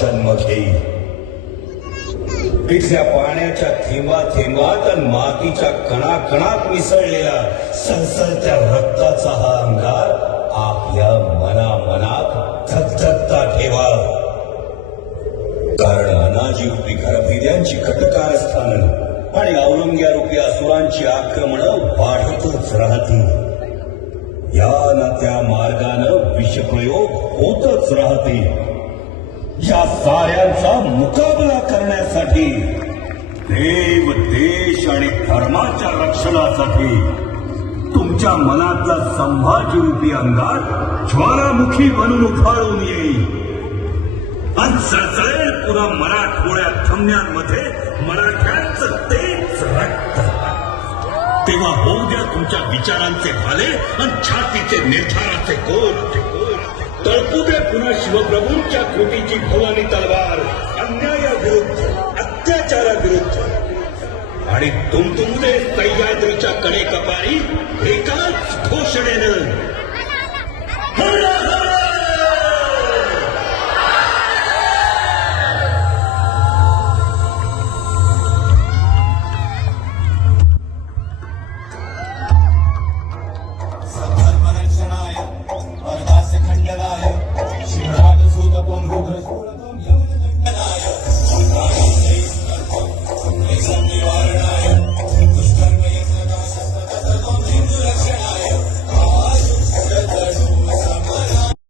जन्म घेईल इथल्या पाण्याच्या थेंबा थेंबात आणि मातीच्या कणाकणात मिसळलेला सळसळत्या रक्ताचा हा अंगार आपल्या मना मनात थकथकता ठेवा. कारण अनाजी रूपी घरभिद्यांची कटकारस्थान आणि औरंग्या रूपी असुरांची आक्रमण वाढतच राहतील. या ना त्या मार्गानं विषप्रयोग होतच राहतील. या साऱ्यांचा मुकाबला करण्यासाठी देव देश आणि धर्माच्या रक्षणासाठी तुमच्या मनातला संभाजी रूपी अंगार ज्वालामुखी बनून उफाळून येईल. आणि सळसळेल पुन्हा मराठमोळ्या थमण्यांमध्ये मराठ्यांचं तेच रक्त. तेव्हा होऊ द्या तुमच्या विचारांचे भाले आणि छातीचे निर्धाराचे कोट. तळपू दे पुन्हा शिवप्रभूंच्या कृतीची भवानी तलवार अन्यायाविरुद्ध अत्याचाराविरुद्ध. आणि तुमतुमदे सह्याद्रीच्या कडे कपारी एकाच घोषणेनं